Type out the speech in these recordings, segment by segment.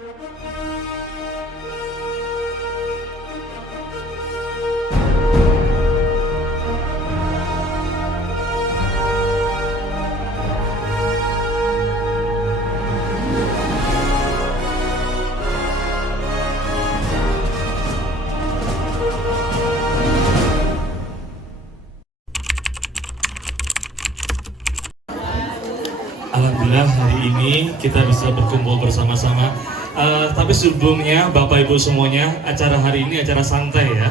Alhamdulillah hari ini kita bisa berkumpul bersama-sama. Tapi sebelumnya Bapak Ibu semuanya, acara hari ini acara santai ya.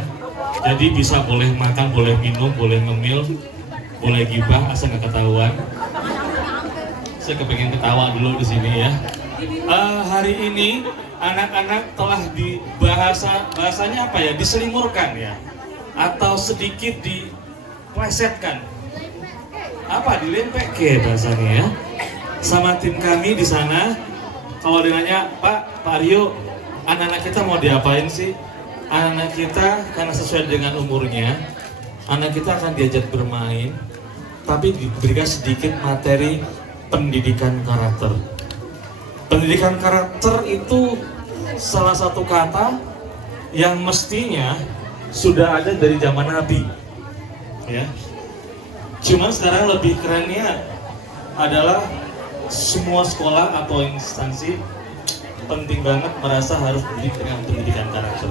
Jadi bisa boleh makan, boleh minum, boleh ngemil, boleh gibah, asal nggak ketahuan. Saya kepengen ketawa dulu di sini ya. Hari ini anak-anak telah bahasanya apa ya? Diselimurkan ya, atau sedikit diplesetkan. Apa dilempek ke bahasanya ya? Sama tim kami di sana. Kalau ditanya, Pak Aryo, anak-anak kita mau diapain sih? Anak-anak kita karena sesuai dengan umurnya, anak kita akan diajak bermain, tapi diberikan sedikit materi pendidikan karakter. Pendidikan karakter itu salah satu kata yang mestinya sudah ada dari zaman Nabi, ya. Cuman sekarang lebih kerennya adalah semua sekolah atau instansi penting banget merasa harus dengan pendidikan karakter.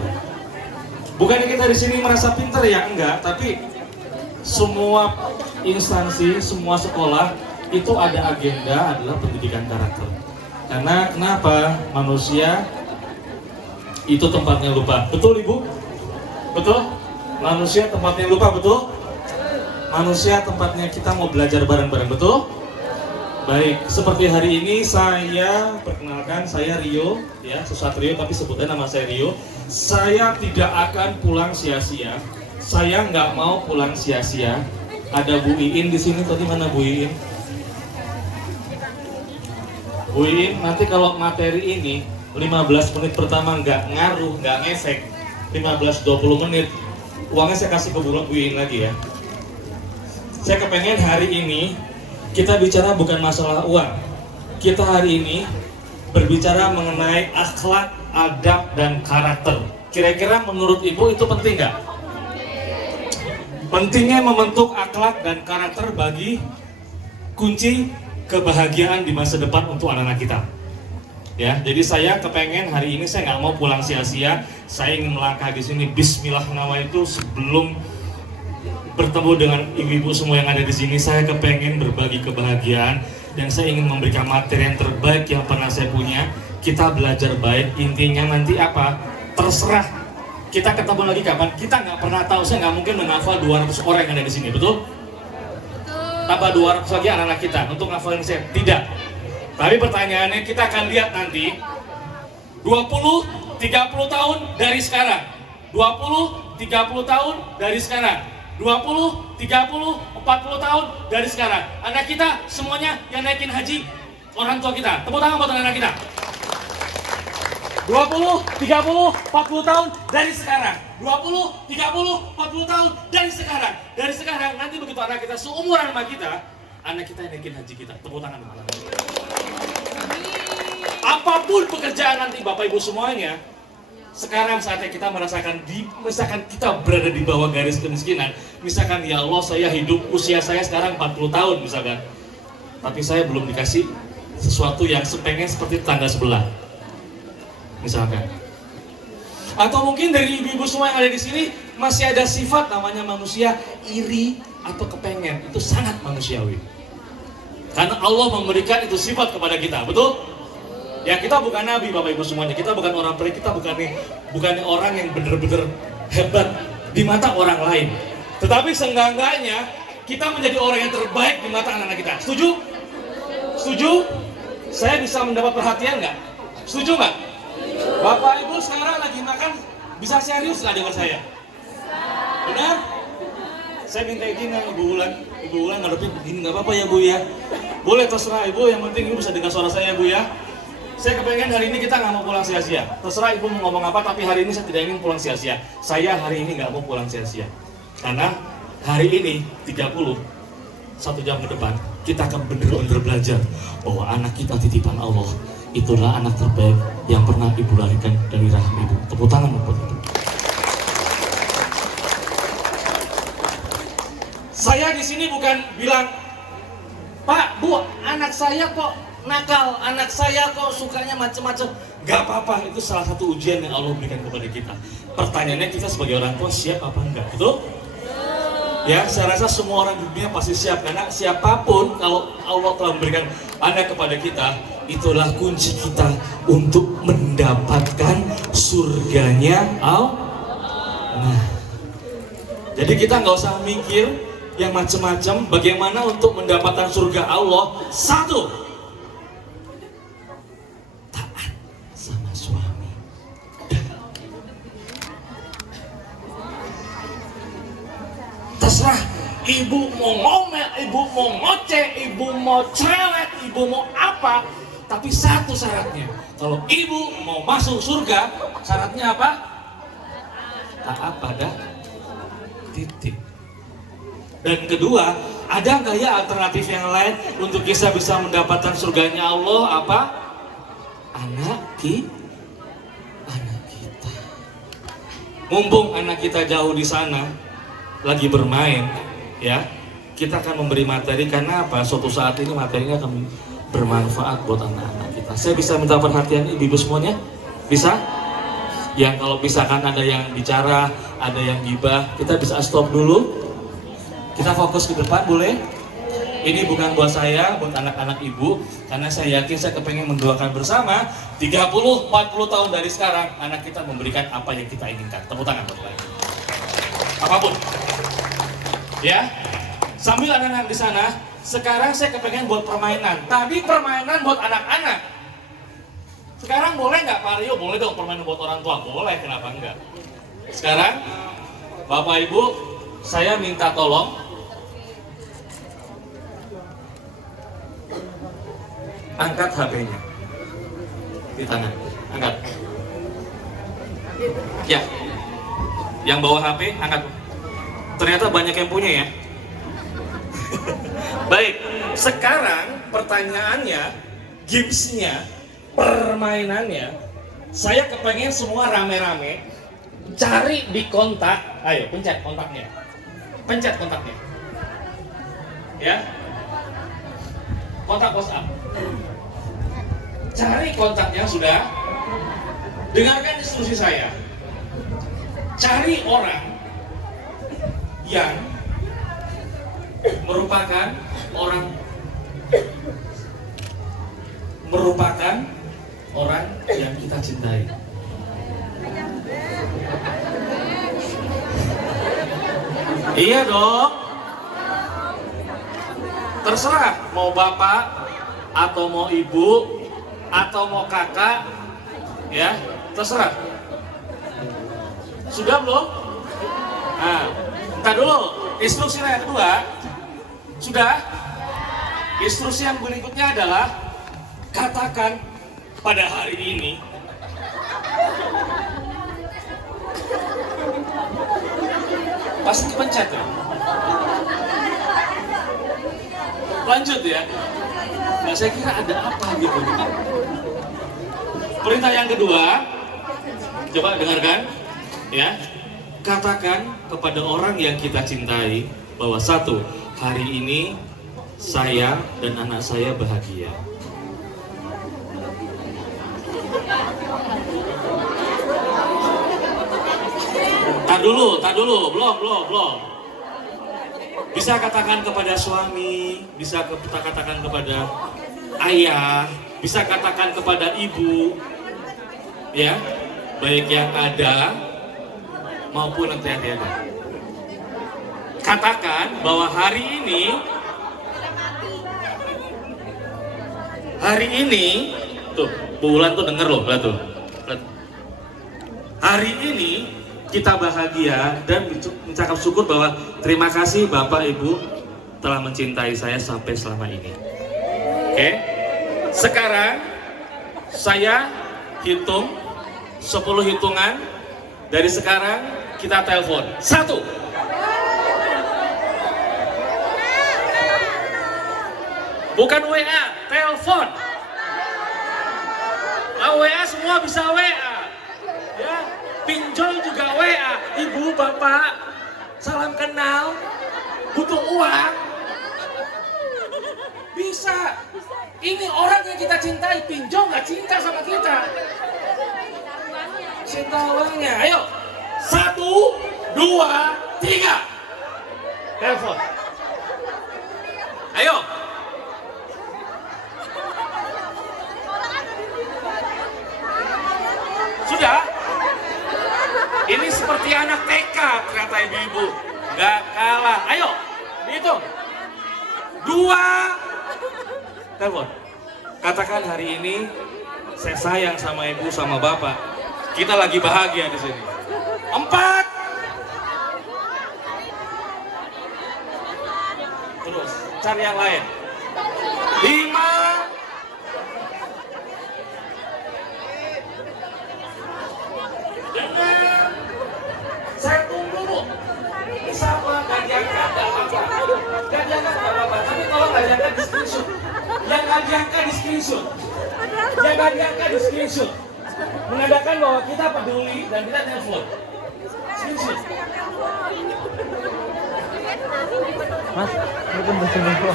Bukannya kita di sini merasa pintar ya, enggak, tapi semua instansi, semua sekolah itu ada agenda adalah pendidikan karakter. Karena kenapa? Manusia itu tempatnya lupa. Betul Ibu? Betul? Manusia tempatnya lupa, betul? Manusia tempatnya kita mau belajar bareng-bareng, betul? Baik, seperti hari ini saya perkenalkan, saya Rio, ya, Susatrio, tapi sebutnya nama saya Rio. Saya tidak akan pulang sia-sia. Saya nggak mau pulang sia-sia. Ada Bu Iin di sini, tadi mana Bu Iin? Bu Iin, nanti kalau materi ini 15 menit pertama nggak ngaruh, nggak ngefek, 15-20 menit, uangnya saya kasih ke Bu Iin lagi ya. Saya kepengen hari ini kita bicara bukan masalah uang. Kita hari ini berbicara mengenai akhlak, adab, dan karakter. Kira-kira menurut Ibu itu penting nggak? Pentingnya membentuk akhlak dan karakter bagi kunci kebahagiaan di masa depan untuk anak-anak kita. Ya, jadi saya kepengen hari ini saya nggak mau pulang sia-sia. Saya ingin melangkah di sini Bismillahirrahmanirrahim sebelum bertemu dengan ibu-ibu semua yang ada di sini. Saya kepengen berbagi kebahagiaan dan saya ingin memberikan materi yang terbaik yang pernah saya punya. Kita belajar baik, intinya nanti apa? Terserah. Kita ketemu lagi kapan? Kita nggak pernah tahu. Saya nggak mungkin menghafal 200 orang yang ada di sini, betul? Tambah 200 lagi anak-anak kita untuk ngafalin saya. Tidak. Tapi pertanyaannya kita akan lihat nanti 20-30 tahun dari sekarang. 20-30 tahun dari sekarang. 20, 30, 40 tahun dari sekarang. Anak kita semuanya yang naikin haji orang tua kita. Tepuk tangan buat anak kita. 20, 30, 40 tahun dari sekarang. 20, 30, 40 tahun dari sekarang. Dari sekarang nanti begitu anak kita seumuran sama kita, anak kita yang naikin haji kita. Tepuk tangan buat anak kita. Apapun pekerjaan nanti Bapak Ibu semuanya, sekarang saatnya kita merasakan misalkan kita berada di bawah garis kemiskinan, misalkan ya Allah saya hidup usia saya sekarang 40 tahun misalkan, tapi saya belum dikasih sesuatu yang sepengen seperti tetangga sebelah misalkan. Atau mungkin dari ibu-ibu semua yang ada di sini masih ada sifat namanya manusia iri atau kepengen. Itu sangat manusiawi karena Allah memberikan itu sifat kepada kita, betul? Ya kita bukan nabi Bapak Ibu semuanya, kita bukan orang perik, kita bukan orang yang benar-benar hebat di mata orang lain. Tetapi seenggak-enggaknya kita menjadi orang yang terbaik di mata anak-anak kita. Setuju? Setuju? Saya bisa mendapat perhatian nggak? Setuju nggak? Bapak Ibu sekarang lagi makan, bisa serius nggak dengar saya? Benar? Saya minta izin sama Ibu Wulan ngadepin begini nggak apa-apa ya Bu ya? Boleh terserah Ibu, yang penting Ibu bisa dengar suara saya Bu ya. Saya kepengen hari ini kita nggak mau pulang sia-sia. Terserah Ibu mau ngomong apa, tapi hari ini saya tidak ingin pulang sia-sia. Saya hari ini nggak mau pulang sia-sia. Karena hari ini 1 jam ke depan kita akan benar-benar belajar bahwa anak kita titipan Allah. itulah anak terbaik yang pernah ibu lahirkan dari rahim ibu. Tepuk tangan buat ibu. Saya di sini bukan bilang, Pak, Bu, anak saya kok nakal, anak saya kok sukanya macam-macam. Gak apa-apa, itu salah satu ujian yang Allah berikan kepada kita. Pertanyaannya, kita sebagai orang tua siap apa enggak, betul? Ya, saya rasa semua orang di dunia pasti siap, karena siapapun kalau Allah telah memberikan anak kepada kita, itulah kunci kita untuk mendapatkan surganya Allah. Nah, jadi kita nggak usah mikir yang macam-macam. Bagaimana untuk mendapatkan surga Allah? Satu, taat sama suami. Terserah ibu mau ngomel, ibu mau ngoceh, ibu mau cerewet, ibu mau apa, tapi satu syaratnya, kalau ibu mau masuk surga, syaratnya apa? Taat pada titik. Dan kedua, ada nggak ya alternatif yang lain untuk kita bisa mendapatkan surganya Allah? Apa? Anak kita. Mumpung anak kita jauh di sana, lagi bermain, ya, kita akan memberi materi. Karena apa? Suatu saat ini materinya akan bermanfaat buat anak-anak kita. Saya bisa minta perhatian ibu-ibu semuanya? Bisa? Yang kalau misalkan ada yang bicara, ada yang gibah, kita bisa stop dulu. Kita fokus ke depan, boleh? Ini bukan buat saya, buat anak-anak ibu, karena saya yakin saya kepengen mendoakan bersama 30-40 tahun dari sekarang anak kita memberikan apa yang kita inginkan. Tepuk tangan buat saya. Apapun, ya. Sambil anak-anak di sana, sekarang saya kepengen buat permainan. Tadi permainan buat anak-anak. Sekarang boleh nggak Pak Rio? Boleh dong permainan buat orang tua. Boleh, kenapa enggak? Sekarang, Bapak Ibu, saya minta tolong angkat HP-nya di tangan, angkat. Ya, yang bawa HP angkat. Ternyata banyak yang punya ya. Baik, sekarang pertanyaannya, gamesnya, permainannya, saya kepengen semua rame-rame cari di kontak. Ayo, pencet kontaknya. Pencet kontaknya. Ya. Kontak WhatsApp. Cari kontaknya sudah. Dengarkan instruksi saya. Cari orang yang merupakan orang yang kita cintai. Iya dong. Terserah mau bapak atau mau ibu atau mau kakak, ya terserah. Sudah belum? Nah, entar dulu. Instruksi yang kedua sudah. Instruksi yang berikutnya adalah katakan pada hari ini pasti kepencet ya. Lanjut ya. Nah, saya kira ada apa gitu. Perintah yang kedua, coba dengarkan ya. Katakan kepada orang yang kita cintai bahwa satu, hari ini saya dan anak saya bahagia. Tak dulu, belum. Bisa katakan kepada suami, bisa kita katakan kepada ayah, bisa katakan kepada ibu, ya, baik yang ada maupun yang tiada. Katakan bahwa hari ini, tuh, bulan tuh denger loh, lihat tuh. Hari ini kita bahagia dan mengucap syukur bahwa terima kasih Bapak Ibu telah mencintai saya sampai selama ini. Oke? Sekarang saya hitung 10 hitungan. Dari sekarang kita telepon. 1. Bukan WA, telepon. WA semua bisa WA. Ya, pinjol juga WA. Ibu, bapak, salam kenal, butuh uang. Bisa. Ini orang yang kita cintai, pinjol nggak cinta sama kita. Cinta uangnya. Ayo, 1, 2, 3. Telepon. Ayo. Sudah? Ini seperti anak TK ternyata ibu-ibu. Gak kalah. Ayo, dihitung. 2. Telepon. Katakan hari ini saya sayang sama ibu sama bapak. Kita lagi bahagia di sini. 4. Terus cari yang lain. 5. Saya tunggu dulu. Ini sama gak diangkat, gak apa-apa. Gak diangkat gak apa-apa, tapi tolong gak diangkat di screenshot. Yang gak diangkat di screenshot. Yang gak diangkat di screenshot. Menandakan bahwa kita peduli dan kita telepon. Screenshot. Mas, mungkin bisa nego. 5.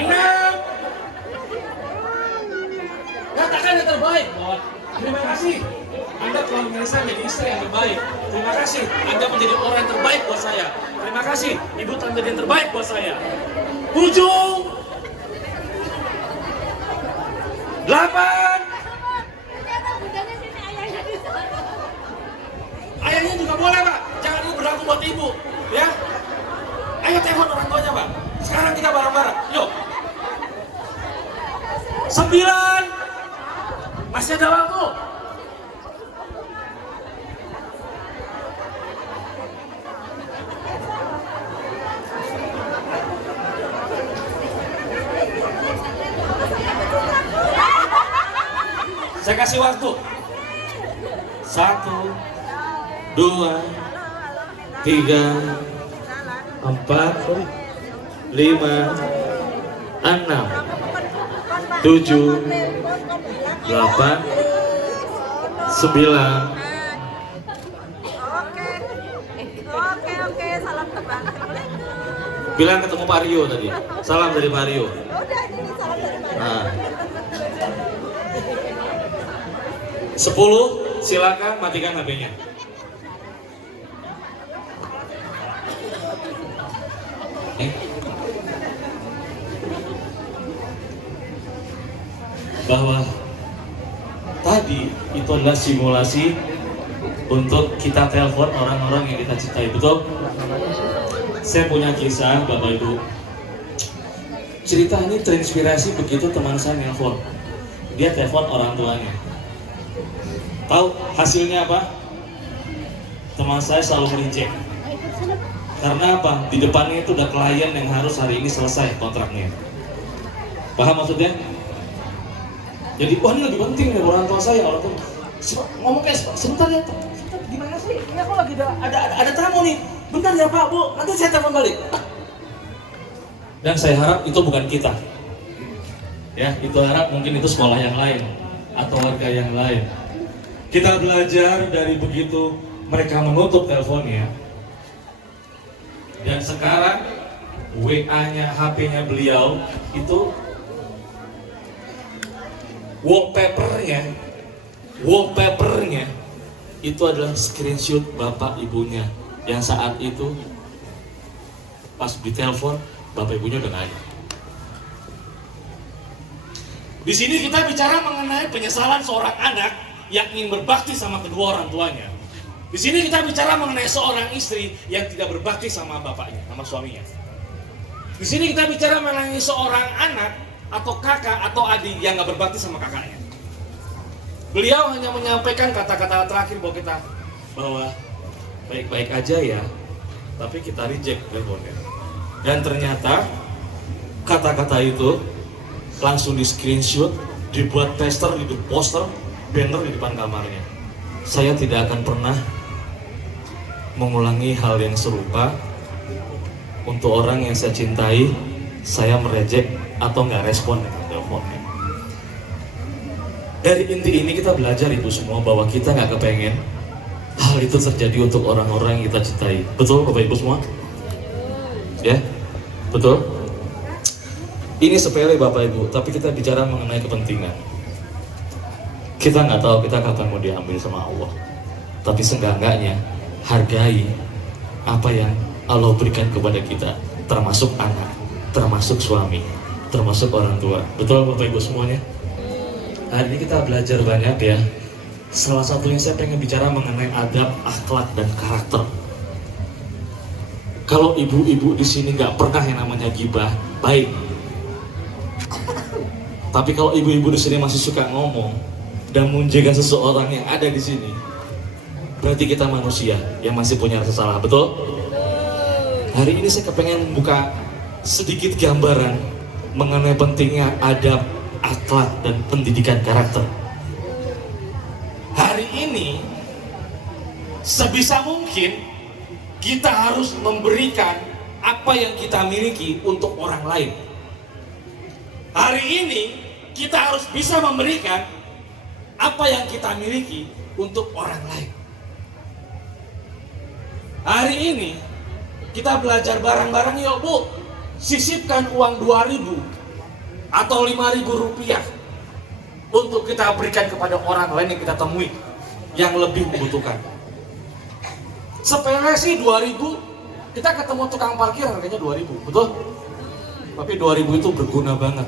6. Katakan yang terbaik, Bos. Terima kasih. Anda telah memilih saya menjadi istri yang terbaik. Terima kasih. Anda menjadi orang yang terbaik buat saya. Terima kasih. Ibu telah menjadi yang terbaik buat saya. 7. 8. Ayahnya juga boleh, Pak. Jangan ini berlaku buat ibu, ya. Ayo telepon orang tuanya, Pak. Sekarang kita bareng-bareng. Yuk. 9. Masih ada waktu. Saya kasih waktu. 1, 2, 3, 4, 5, 6, 7, 8, 9. Oke, salam tebak. Bilang ketemu Pak Rio tadi. Salam dari Pak Rio. Udah, ini salam dari mana? Nah. 10, silakan matikan HP-nya. Bahwa tadi itu adalah simulasi untuk kita telepon orang-orang yang kita cintai, betul? Saya punya kisah, Bapak Ibu. Cerita ini terinspirasi begitu teman saya nelpon. Dia telepon orang tuanya. Tahu hasilnya apa? Teman saya selalu merincek. Karena apa? Di depannya itu udah klien yang harus hari ini selesai kontraknya. Paham maksudnya? Jadi, wah ini lagi penting nih orang tua saya. Orang tua ngomong kayak sebentar ya, sebentar, gimana sih? Ini aku lagi ada tamu nih. Bentar ya Pak, Bu, nanti saya telepon balik. Dan saya harap itu bukan kita. Ya, itu harap mungkin itu sekolah yang lain atau warga yang lain. Kita belajar dari begitu mereka menutup teleponnya. Dan sekarang WA-nya, HP-nya beliau itu wallpapernya itu adalah screenshot bapak ibunya yang saat itu pas ditelepon bapak ibunya udah nggak ada. Di sini kita bicara mengenai penyesalan seorang anak yang ingin berbakti sama kedua orang tuanya. Di sini kita bicara mengenai seorang istri yang tidak berbakti sama bapaknya, sama suaminya. Di sini kita bicara mengenai seorang anak atau kakak atau adik yang nggak berbakti sama kakaknya. Beliau hanya menyampaikan kata-kata terakhir buat kita bahwa baik-baik aja ya, tapi kita reject teleponnya. Dan ternyata kata-kata itu langsung di screenshot, dibuat poster, banner di depan kamarnya. Saya tidak akan pernah mengulangi hal yang serupa untuk orang yang saya cintai saya mereject atau nggak respon dengan teleponnya. Dari inti ini kita belajar ibu semua bahwa kita nggak kepengen hal itu terjadi untuk orang-orang yang kita cintai. Betul Bapak Ibu semua? Ya, betul? Ini sepele Bapak Ibu, tapi kita bicara mengenai kepentingan. Kita nggak tahu kita kapan mau diambil sama Allah. Tapi seenggak-enggaknya hargai apa yang Allah berikan kepada kita, termasuk anak, termasuk suami, termasuk orang tua. Betul Bapak Ibu semuanya? Hari ini kita belajar banyak ya. Salah satunya saya pengen bicara mengenai adab, akhlak, dan karakter. Kalau ibu-ibu di sini nggak pernah yang namanya gibah, baik. Tapi kalau ibu-ibu di sini masih suka ngomong dan menjaga seseorang yang ada di sini, berarti kita manusia yang masih punya rasa salah, betul? Hari ini saya kepengen buka sedikit gambaran mengenai pentingnya adab, akhlak, dan pendidikan karakter. Hari ini sebisa mungkin kita harus memberikan apa yang kita miliki untuk orang lain. Hari ini kita harus bisa memberikan apa yang kita miliki untuk orang lain. Hari ini kita belajar bareng-bareng, yuk Bu, sisipkan uang 2.000 atau 5.000 rupiah untuk kita berikan kepada orang lain yang kita temui yang lebih membutuhkan. Sepele sih 2.000, kita ketemu tukang parkir harganya 2.000, betul? Tapi 2.000 itu berguna banget.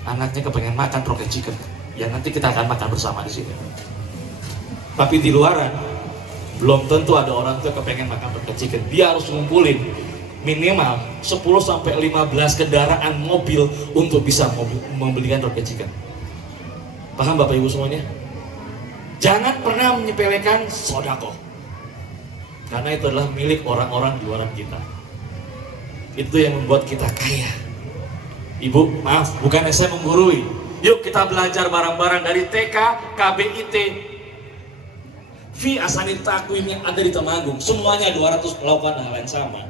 Anaknya kepengen makan rocket chicken, ya nanti kita akan makan bersama di sini. Tapi di luaran belum tentu ada orang tua kepengen makan rocket chicken. Dia harus ngumpulin minimal 10-15 kendaraan mobil untuk bisa membelikan rocket chicken. Paham Bapak Ibu semuanya? Jangan pernah menyepelekan sodako, karena itu adalah milik orang-orang di luar kita. Itu yang membuat kita kaya. Ibu, maaf, bukan saya menggurui. Yuk kita belajar bareng-bareng dari TK, KBIT, Asanid Takwim yang ada di Temanggung. Semuanya 200 melakukan hal yang sama.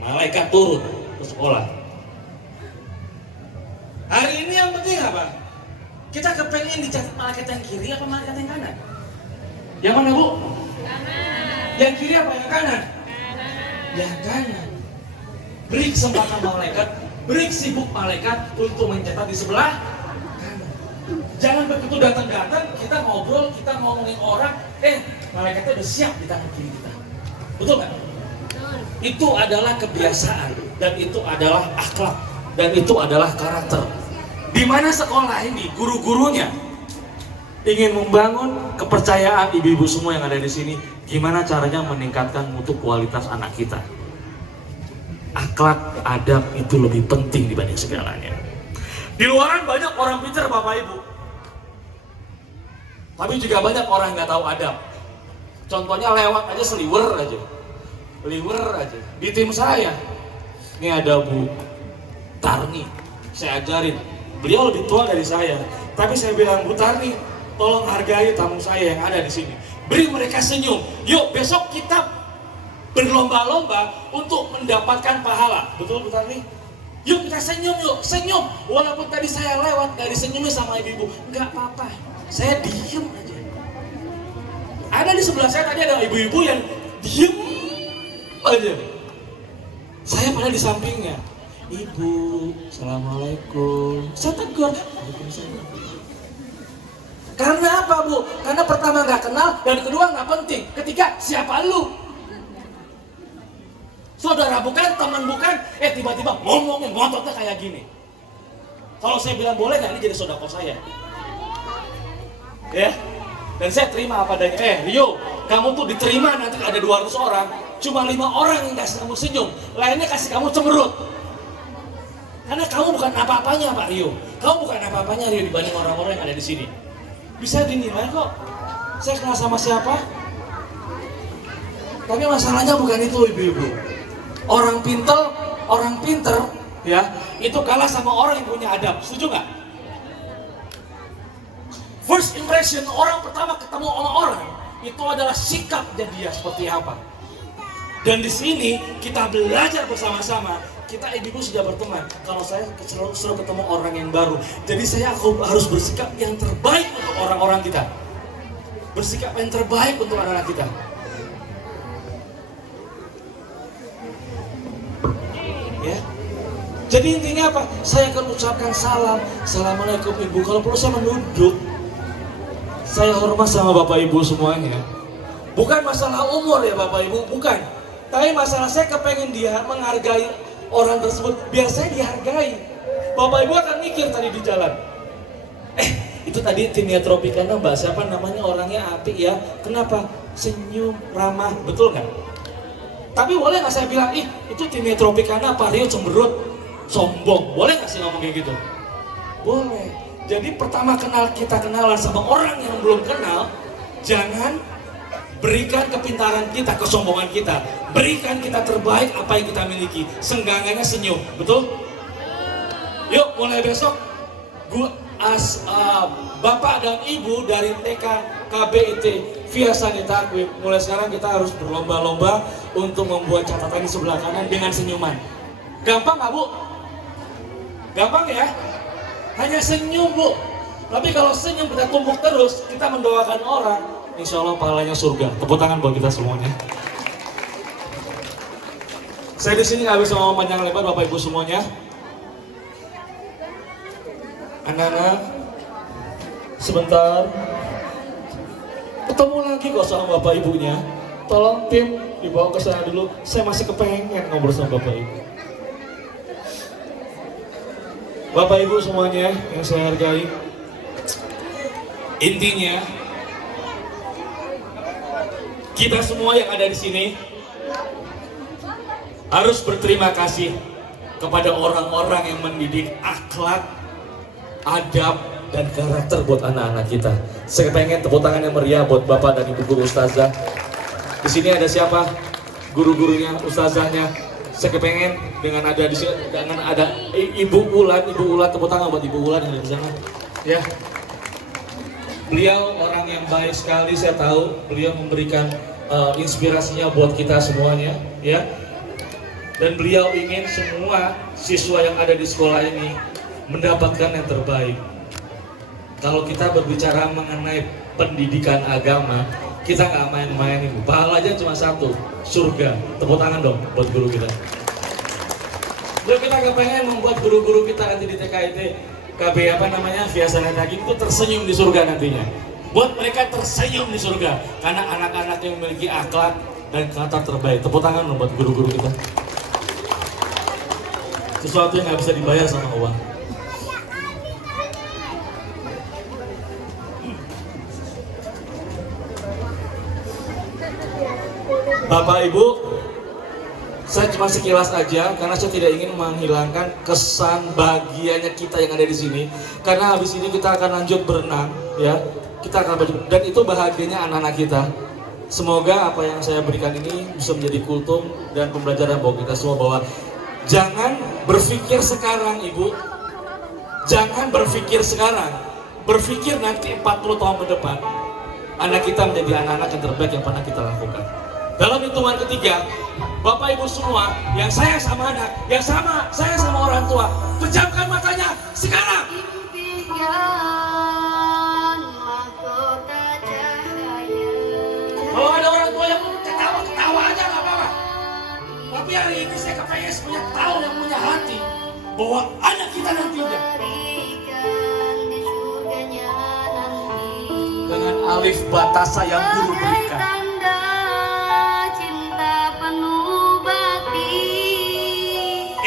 Malaikat turun ke sekolah. Hari ini yang penting apa? Kita kepengen dicatat malaikat yang kiri apa malaikat yang kanan? Yang mana Bu? Kanan. Yang kiri apa yang kanan? Kanan. Yang kanan. Beri kesempatan malaikat, beri sibuk malaikat untuk mencatat di sebelah kanan. Jangan begitu datang-datang kita ngobrol, kita ngomongin orang, malaikatnya udah siap di tangan kiri kita. Betul kan? Itu adalah kebiasaan, dan itu adalah akhlak, dan itu adalah karakter. Di mana sekolah ini guru-gurunya ingin membangun kepercayaan ibu-ibu semua yang ada di sini, gimana caranya meningkatkan mutu kualitas anak kita. Akhlak, adab itu lebih penting dibanding segalanya. Di luaran banyak orang pintar Bapak Ibu, tapi juga banyak orang nggak tahu adab. Contohnya lewat aja seliwer aja. Di tim saya ini ada Bu Tarni, saya ajarin. Beliau lebih tua dari saya, tapi saya bilang, Bu Tarni, tolong hargai tamu saya yang ada di sini. Beri mereka senyum. Yuk besok kita berlomba-lomba untuk mendapatkan pahala. Betul Bu Tarni? Yuk kita senyum, senyum. Walaupun tadi saya lewat, gak disenyumin sama ibu-ibu, nggak apa-apa. Saya diem aja. Ada di sebelah saya tadi ada ibu-ibu yang diem aja. Saya pada di sampingnya. Ibu, assalamualaikum. Saya tegur. Karena apa Bu? Karena pertama nggak kenal, dan kedua nggak penting. Ketiga, siapa lu? Saudara bukan, teman bukan. Tiba-tiba ngomongin ngototnya kayak gini. Kalau saya bilang boleh nggak, ini jadi saudara saya. Ya, dan saya terima apa adanya. Rio, kamu tuh diterima nanti ada 200 orang, cuma 5 orang yang kasih kamu senyum, lainnya kasih kamu cemberut. Karena kamu bukan apa-apanya Pak Rio. Kamu bukan apa-apanya Rio dibanding orang-orang yang ada di sini. Bisa dinilai kok. Saya kenal sama siapa? Tapi masalahnya bukan itu ibu-ibu. Orang pinter ya, itu kalah sama orang yang punya adab. Setuju nggak? First impression, orang pertama ketemu sama orang itu adalah sikapnya dia seperti apa. Dan di sini kita belajar bersama-sama kita ibu sudah berteman. Kalau saya selalu ketemu orang yang baru. Jadi aku harus bersikap yang terbaik untuk orang-orang kita. Bersikap yang terbaik untuk anak-anak kita. Ya. Jadi intinya apa? Saya akan ucapkan salam. Assalamualaikum ibu. Kalau perlu saya menunduk. Saya hormat sama bapak ibu semuanya. Bukan masalah umur ya bapak ibu, bukan. Tapi masalah saya kepengen dia menghargai orang tersebut. Biar saya dihargai. Bapak ibu akan mikir tadi di jalan. Itu tadi timnya Tropicana mbak, siapa namanya, orangnya apik ya. Kenapa? Senyum, ramah, betul kan? Tapi boleh nggak saya bilang, itu timnya Tropicana Pak Rio cemberut, sombong. Boleh nggak sih ngomong kayak gitu? Boleh. Jadi pertama kita kenalan sama orang yang belum kenal, jangan berikan kepintaran kita, kesombongan kita. Berikan kita terbaik apa yang kita miliki. Senggangannya senyum, betul? Yuk mulai besok, Bapak dan Ibu dari TK KBIT via Sanita Akwib, mulai sekarang kita harus berlomba-lomba untuk membuat catatan di sebelah kanan dengan senyuman. Gampang nggak Bu? Gampang ya? Hanya senyum Bu. Tapi kalau senyum kita tumpuk terus, kita mendoakan orang, insya Allah pahalanya surga. Tepuk tangan buat kita semuanya. Saya di sini nggak bisa ngomong panjang lebar Bapak Ibu semuanya. Anak-anak, sebentar. Ketemu lagi kok sama Bapak Ibunya. Tolong tim dibawa ke sana dulu. Saya masih kepengen ngobrol sama Bapak Ibu. Bapak Ibu semuanya yang saya hargai, intinya kita semua yang ada di sini harus berterima kasih kepada orang-orang yang mendidik akhlak, adab, dan karakter buat anak-anak kita. Saya pengen tepuk tangan yang meriah buat Bapak dan Ibu guru ustazah. Di sini ada siapa? Guru-gurunya, ustazahnya. Saya kepengen dengan ada di sini, dengan ada Ibu Ulan, tepuk tangan buat Ibu Ulan yang ada di sana. Ya. Beliau orang yang baik sekali, saya tahu. Beliau memberikan inspirasinya buat kita semuanya, ya. Dan beliau ingin semua siswa yang ada di sekolah ini mendapatkan yang terbaik. Kalau kita berbicara mengenai pendidikan agama, kita nggak main-main Ibu. Pahalanya cuma satu, surga. Tepuk tangan dong buat guru kita. Lalu kita kepengen membuat guru-guru kita nanti di TKIT KB via Sanita Akwib itu tersenyum di surga nantinya. Buat mereka tersenyum di surga karena anak-anak yang memiliki akhlak dan kata terbaik. Tepuk tangan dong buat guru-guru kita. Sesuatu yang nggak bisa dibayar sama uang. Bapak Ibu, saya cuma sekilas aja karena saya tidak ingin menghilangkan kesan bahagianya kita yang ada di sini. Karena habis ini kita akan lanjut berenang, ya. Kita akan dan itu bahagianya anak-anak kita. Semoga apa yang saya berikan ini bisa menjadi kultum dan pembelajaran buat kita semua bahwa jangan berpikir sekarang Ibu. Jangan berpikir sekarang. Berpikir nanti 40 tahun ke depan anak kita menjadi anak-anak yang terbaik yang pernah kita lakukan. Dalam hitungan ketiga, Bapak Ibu semua yang sayang sama anak, yang sama sayang sama orang tua, pejamkan matanya sekarang. Kalau ada orang tua yang ketawa aja nggak apa-apa. Tapi hari ini saya kepengen punya tahu yang punya hati bahwa anak kita nantinya dengan alif batasa yang guru berikan.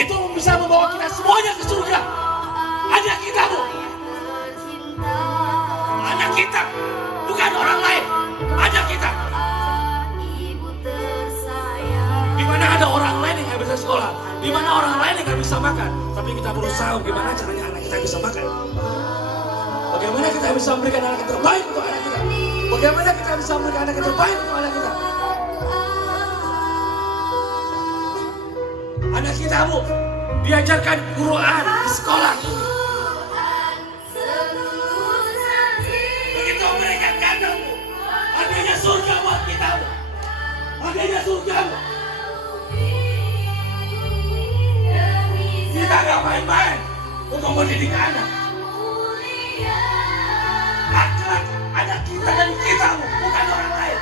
Itu bisa membawa kita semuanya ke surga. Anak kita Bu, anak kita, bukan orang lain. Anak kita. Di mana ada orang lain yang nggak bisa sekolah, di mana orang lain yang nggak bisa makan, tapi kita berusaha bagaimana caranya anak kita bisa makan. Bagaimana kita bisa memberikan anak yang terbaik untuk anak kita. Bagaimana kita bisa memberikan anak yang terbaik untuk anak kita. Anak kita Bu, diajarkan Quran di sekolah ini. Begitu mereka kandang Bu, adanya surga buat kita Bu. Adanya surga Bu. Kita nggak main-main untuk mendidik anak. Akhlak anak kita dan kita, bukan orang lain.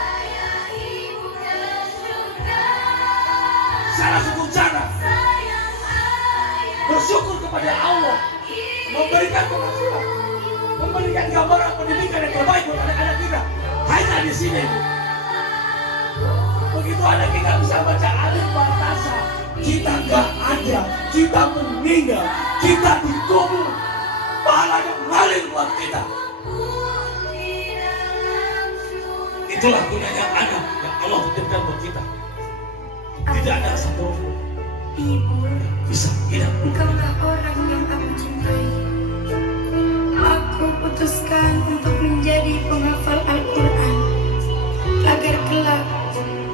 Salah satu cara bersyukur kepada Allah, memberikan penghasilan, memberikan gambaran pendidikan yang terbaik untuk anak-anak kita hanya di sini. Begitu anak kita bisa baca alif batasa, kita nggak ada, kita meninggal, kita dikubur, pahalanya mengalir buat kita. Itulah gunanya anak yang Allah titipkan buat kita. Tidak ada satu Ibu, bisa hidup. engkaulah orang yang aku cintai. Aku putuskan untuk menjadi penghafal Al-Quran agar kelak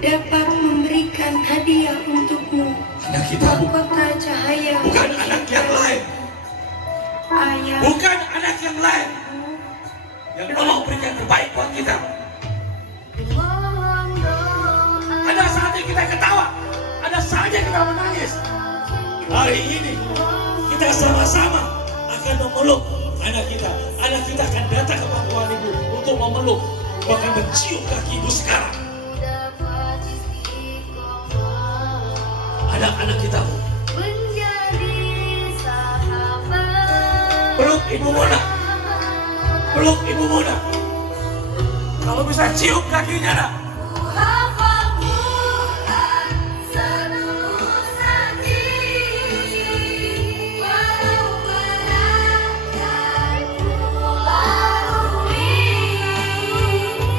dapat memberikan hadiah untukmu. Anak kita Mahkota cahaya bukan anak yang lain, ayah. bukan anak yang lain. Yang Allah berikan terbaik buat kita. Ada saatnya kita ketawa, ada saatnya kita menangis. Hari ini kita sama-sama akan memeluk anak kita. Anak kita akan datang ke pangkuan ibu untuk memeluk, bahkan mencium kaki ibu sekarang. Anak-anak kita peluk ibu Mona, peluk ibu Mona. Kalau bisa cium kakinya nak.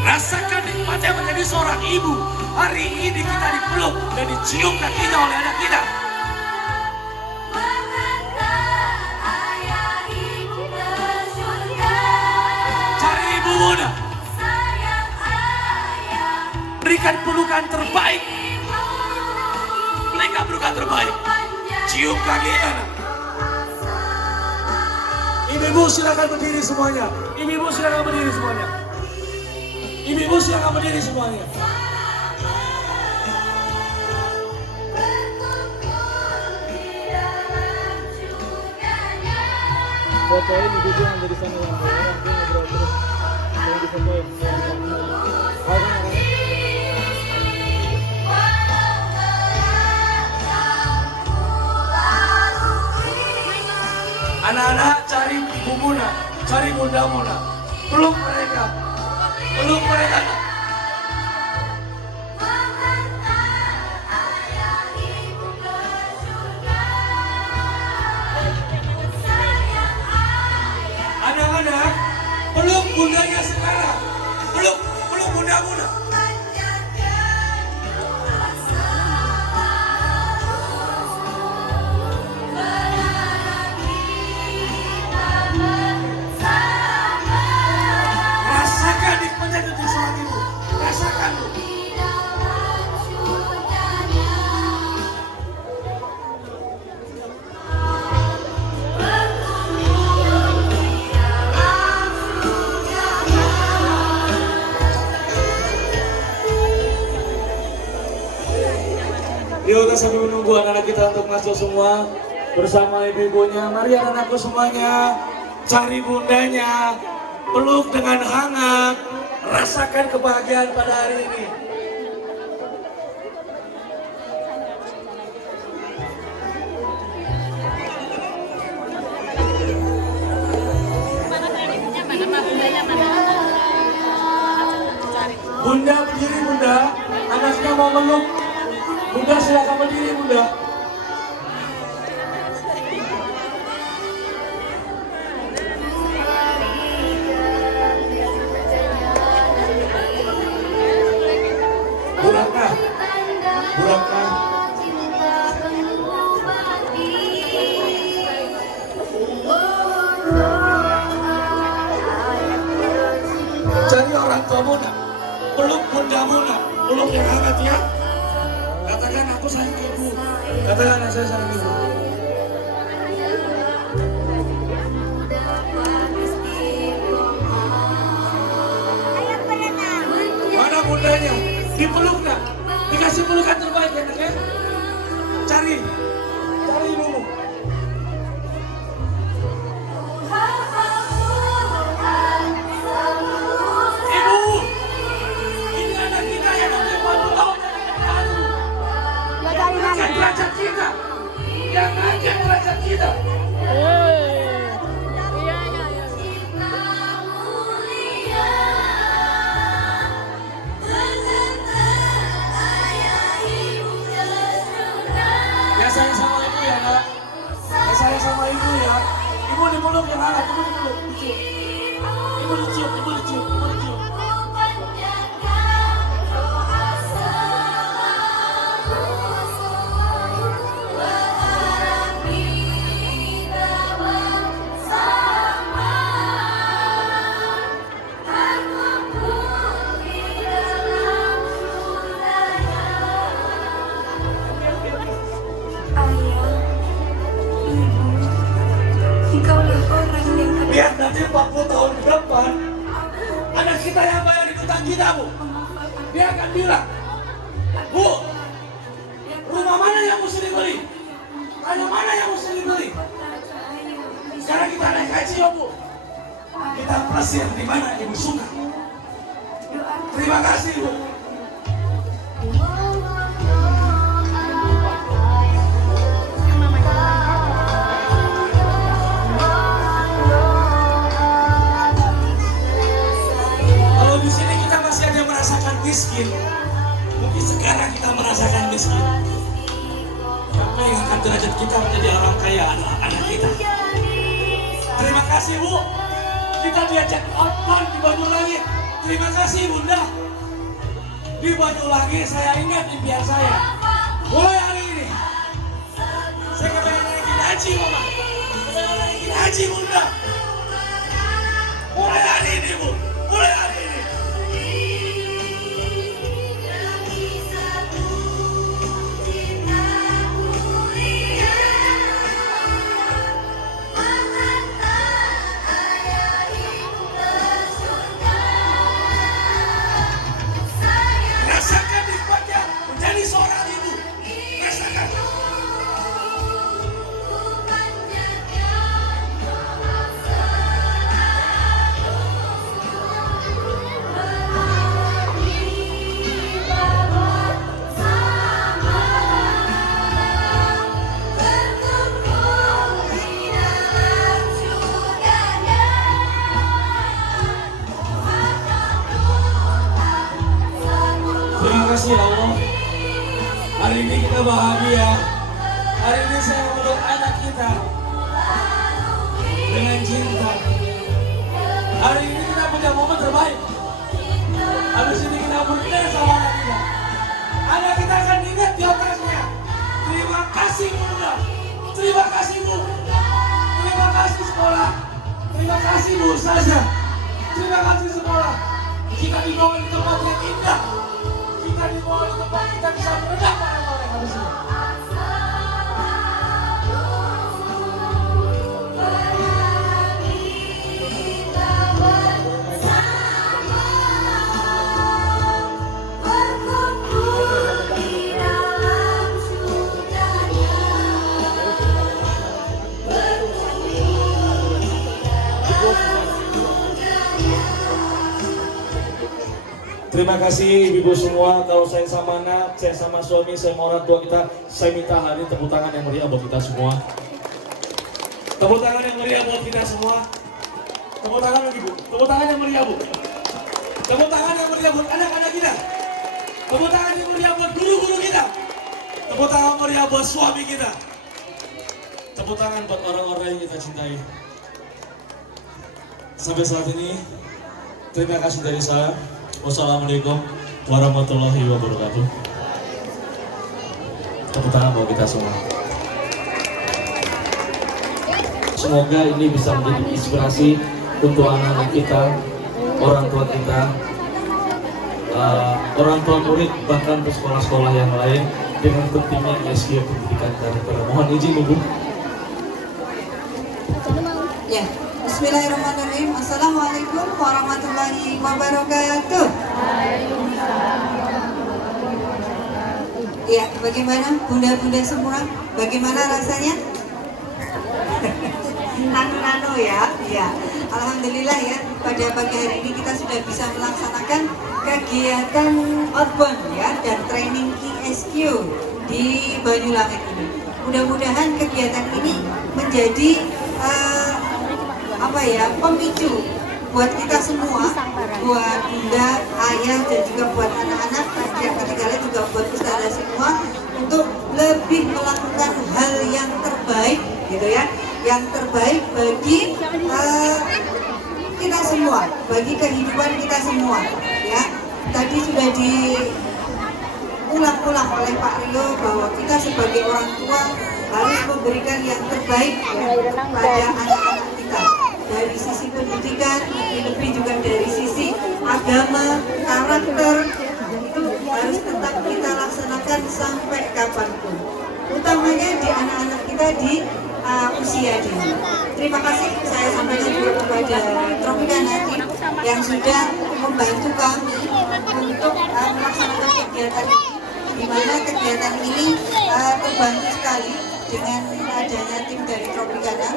Rasakan nikmatnya menjadi seorang ibu. Hari ini kita dipeluk dan dicium kakinya oleh anak kita. Cari ibu muda. Berikan pelukan terbaik. Berikan pelukan terbaik. Cium kakinya. Ibu silakan berdiri semuanya. Ibu silakan berdiri semuanya. Ibu silakan berdiri semuanya. Fotoin ibu yang dari sana yang ngobrol terus. Yang difotoin. Anak-anak cari ibu Muna, cari bunda Muna. Peluk mereka. Peluk mereka. Anak-anak, peluk bundanya sekarang. Peluk bunda Muna. Rasakan nikmatnya jadi seorang ibu. Rasakan. Yuk, kita sambil menunggu anak-anak kita untuk masuk semua bersama ibu-ibunya. Mari anak-anakku semuanya, cari bundanya, peluk dengan hangat, rasakan kebahagiaan pada hari ini. Bunda berdiri bunda, anaknya mau meluk. Bunda silakan berdiri bunda. Buraka, Buraka. Cari orang tua Muna, peluk bunda Muna, peluk yang hangat ya. Katakan aku sayang ibu. Katakan saya sayang ibu. Mana bundanya? Dipeluk nak? Dikasih pelukan terbaik ya nak ya? Cari ibumu. peluk yang hangat, ibu dipeluk, dicium. Ibu dicium, ibu dicium, ibu dicium. Engkaulah orang yang Lihat nanti 40 tahun ke depan, anak kita yang bayar utang kita, Bu. Dia akan bilang, Bu, rumah mana yang mesti dibeli? Tanah mana yang mesti dibeli? Sekarang kita naik haji ya, Bu. Kita pasir di mana Ibu suka. Terima kasih, Bu. Kalau di sini kita masih ada yang merasakan miskin, mungkin sekarang kita merasakan miskin. Apa yang akan derajat kita menjadi orang kaya anak-anak kita. Terima kasih, Bu. Kita diajak outbound di Banyulangi. Terima kasih, Bunda. Di Banyulangi saya ingat impian saya. Mulai hari ini, saya kepengen naikin haji, Mama. Kepengen naikin haji, Bunda. Mulai hari ini, Bu. Mulai hari ini. Rasakan nikmatnya menjadi seorang ibu. Rasakan. Terima kasih Allah. Hari ini kita bahagia. Hari ini saya meluk anak kita dengan cinta. Hari ini kita punya momen terbaik. Habis ini kita berdua sama anak kita. Anak kita akan ingat di otaknya. Terima kasih Bunda. Terima kasih Bu. Terima kasih sekolah. Terima kasih Bu Ustazah. Terima kasih sekolah. Kita dibawa di tempat yang indah. Kita dibawa di tempat kita bisa berenang bareng-bareng habis ini. Terima kasih ibu semua. Kalau saya sama anak, saya sama suami, saya sama orang tua kita, saya minta hari ini tepuk tangan yang meriah buat kita semua. Tepuk tangan yang meriah buat kita semua. Tepuk tangan lagi Bu. Tepuk tangan yang meriah Bu. Tepuk tangan yang meriah buat anak-anak kita. Tepuk tangan yang meriah buat guru-guru kita. Tepuk tangan meriah buat suami kita. Tepuk tangan buat orang-orang yang kita cintai. Sampai saat ini, terima kasih dari saya. Wassalamualaikum warahmatullahi wabarakatuh. Tepuk tangan buat kita semua. Semoga ini bisa menjadi inspirasi untuk anak-anak kita, orang tua kita, orang tua murid, bahkan ke sekolah-sekolah yang lain dengan pentingnya ISG pendidikan karakter. Mohon izin Ibu. Ya, Bismillahirrahmanirrahim. Assalamualaikum warahmatullahi wabarakatuh. Ya, bagaimana bunda-bunda semua? Bagaimana rasanya? Nano-nano ya, ya. Alhamdulillah ya, pada pagi hari ini kita sudah bisa melaksanakan kegiatan outbound ya dan training ISQ di Banyulangi ini. Mudah-mudahan kegiatan ini menjadi pemicu buat kita semua, buat bunda, ayah dan juga buat anak-anak dan yang ketiganya juga buat ustazah semua untuk lebih melakukan hal yang terbaik gitu ya, yang terbaik bagi kita semua, bagi kehidupan kita semua. Ya, tadi sudah diulang-ulang oleh Pak Rio bahwa kita sebagai orang tua harus memberikan yang terbaik ya, kepada anak-anak kita dari sisi pendidikan, lebih juga dari sisi agama, karakter, itu harus tetap kita laksanakan sampai kapanpun. Utamanya di anak-anak kita di usia dini. Terima kasih saya sampaikan juga kepada Tropicana yang sudah membantu kami untuk melaksanakan kegiatan ini, di mana kegiatan ini terbantu sekali dengan adanya tim dari Tropicana.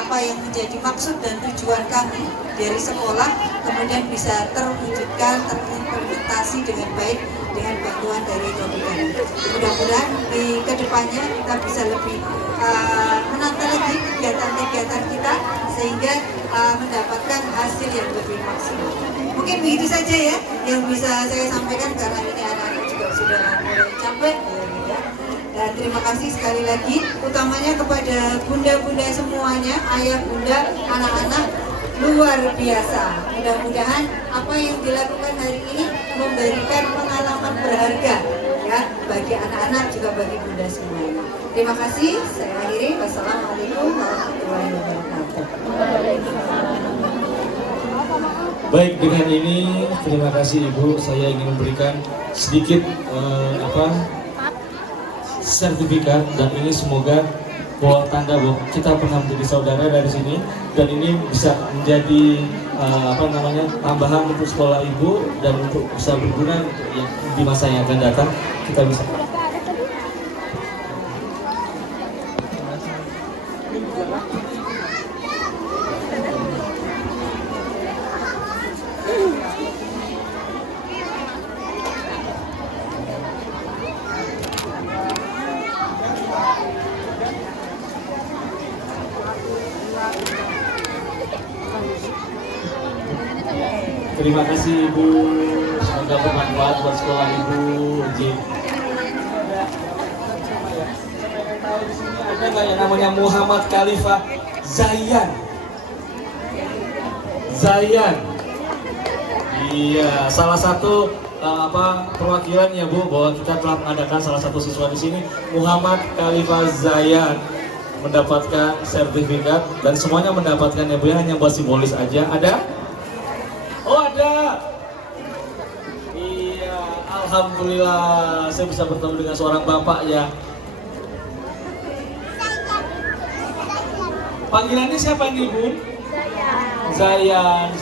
Apa yang menjadi maksud dan tujuan kami dari sekolah kemudian bisa terwujudkan, terimplementasi dengan baik dengan bantuan dari Tropicana. Mudah-mudahan di kedepannya kita bisa lebih menata lagi kegiatan-kegiatan kita sehingga mendapatkan hasil yang lebih maksimal. Mungkin begitu saja ya yang bisa saya sampaikan karena ini anak-anak juga sudah mulai capek ya, gitu. Dan terima kasih sekali lagi utamanya kepada bunda-bunda semuanya, ayah, bunda, anak-anak, luar biasa. Mudah-mudahan apa yang dilakukan hari ini memberikan pengalaman berharga ya bagi anak-anak juga bagi bunda semuanya. Terima kasih, saya akhiri. Wassalamualaikum warahmatullahi wabarakatuh. Baik, dengan ini terima kasih Ibu. Saya ingin memberikan sedikit sertifikat, dan ini semoga bahwa tanda bahwa kita pernah menjadi saudara dari sini, dan ini bisa menjadi tambahan untuk sekolah Ibu dan untuk bisa berguna di masa yang akan datang. Kita bisa. Terima kasih Ibu, semoga bermanfaat buat sekolah Ibu. Ada nggak yang namanya Muhammad Khalifah Zayan? Iya, salah satu perwakilan ya Bu, bahwa kita telah mengadakan salah satu siswa di sini, Muhammad Khalifah Zayan, mendapatkan sertifikat dan semuanya mendapatkan ya Bu, hanya buat simbolis aja. Ada? Oh ada. Iya, alhamdulillah saya bisa bertemu dengan seorang bapak ya. Panggilannya siapa nih Bu? Zayan,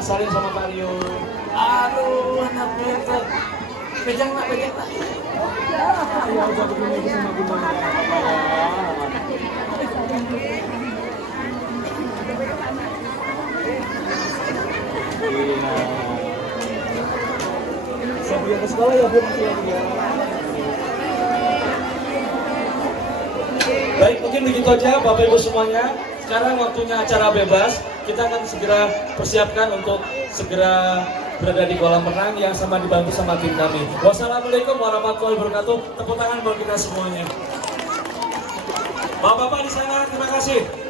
saling sama Pak Rio. Aduh, anak pintar. Pejang nak. Ya udah begini sama gimana saya pergi ke sekolah ya Bu. Baik, mungkin begitu aja Bapak Ibu semuanya. Sekarang waktunya acara bebas. Kita akan segera persiapkan untuk segera berada di kolam renang yang sama dibantu sama tim kami. Wassalamualaikum warahmatullahi wabarakatuh. Tepuk tangan buat kita semuanya. Bapak-bapak di sana, terima kasih.